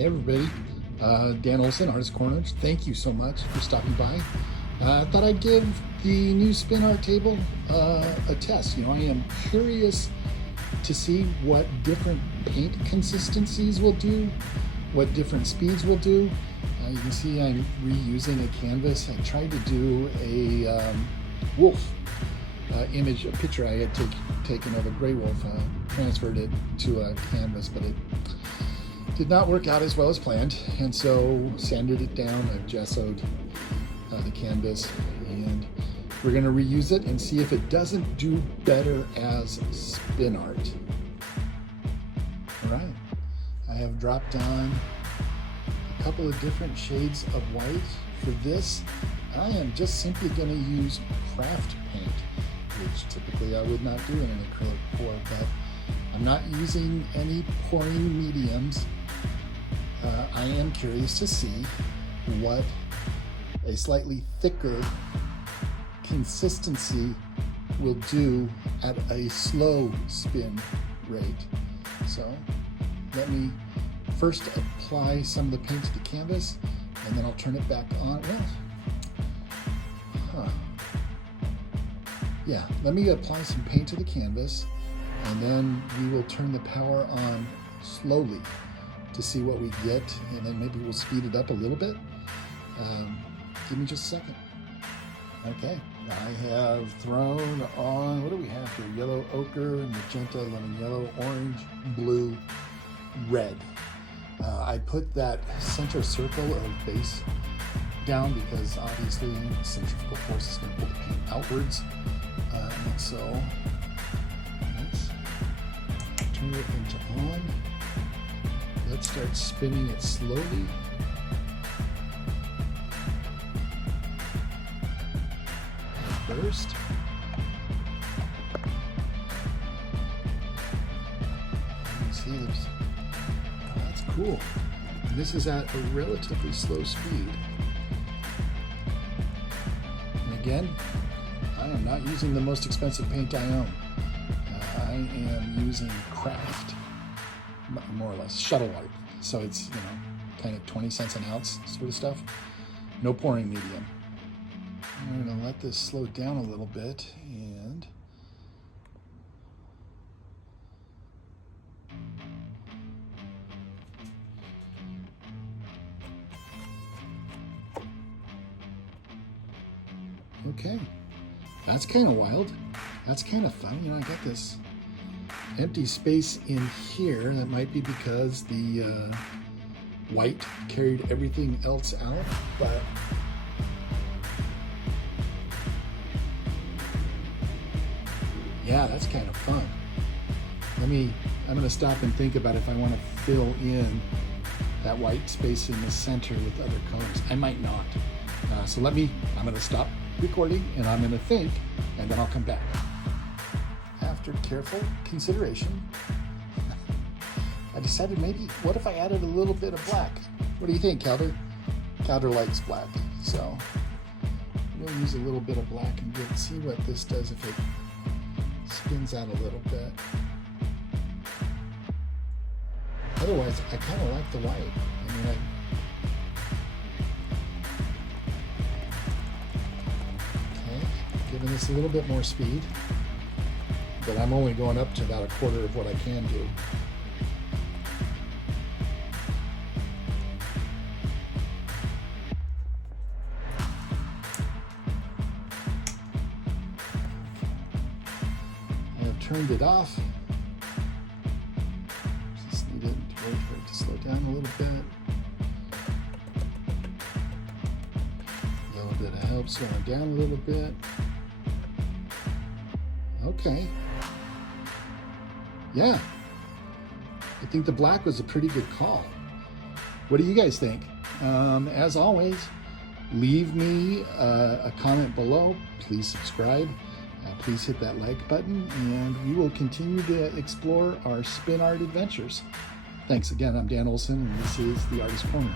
Hey everybody, Dan Olson, Artist Corner. Thank you so much for stopping by. I thought I'd give the new spin art table a test. I am curious to see what different paint consistencies will do, what different speeds will do. You can see I'm reusing a canvas. I tried to do a wolf image, a picture I had taken of a gray wolf, transferred it to a canvas, but it did not work out as well as planned, and so sanded it down. I've gessoed the canvas, and we're going to reuse it and see if it doesn't do better as spin art. All right, I have dropped on a couple of different shades of white. For this, I am just simply going to use craft paint, which typically I would not do in an acrylic pour, but I'm not using any pouring mediums. I am curious to see what a slightly thicker consistency will do at a slow spin rate. So let me first apply some of the paint to the canvas, and then I'll turn it back on. Yeah, let me apply some paint to the canvas, and then we will turn the power on slowly to see what we get, and then maybe we'll speed it up a little bit. Give me just a second. Okay, I have thrown on, what do we have here? Yellow ochre, magenta, lemon yellow, orange, blue, red. I put that center circle of base down because obviously centrifugal force is going to pull the paint outwards. And so let's turn it into on. Let's start spinning it slowly. First. You can see this. Oh, that's cool. And this is at a relatively slow speed. And again, I am not using the most expensive paint I own. I am using craft, more or less, shuttle art. So it's, kind of 20 cents an ounce sort of stuff. No pouring medium. I'm going to let this slow down a little bit, and okay, that's kind of wild. That's kind of fun. I got this empty space in here. That might be because the white carried everything else out, but yeah, that's kind of fun. I'm going to stop and think about if I want to fill in that white space in the center with other colors. I might not. So I'm going to stop recording, and I'm going to think, and then I'll come back. After careful consideration, I decided maybe, what if I added a little bit of black? What do you think, Calder? Calder likes black, so we'll use a little bit of black and see what this does if it spins out a little bit. Otherwise, I kind of like the white. Okay, giving this a little bit more speed, but I'm only going up to about a quarter of what I can do. Turned it off. Just need it to wait for it to slow down a little bit. A little bit of help slowing down a little bit. Okay. Yeah. I think the black was a pretty good call. What do you guys think? As always, leave me a comment below. Please subscribe. Please hit that like button, and we will continue to explore our spin art adventures. Thanks again. I'm Dan Olson, and this is the Artist Corner.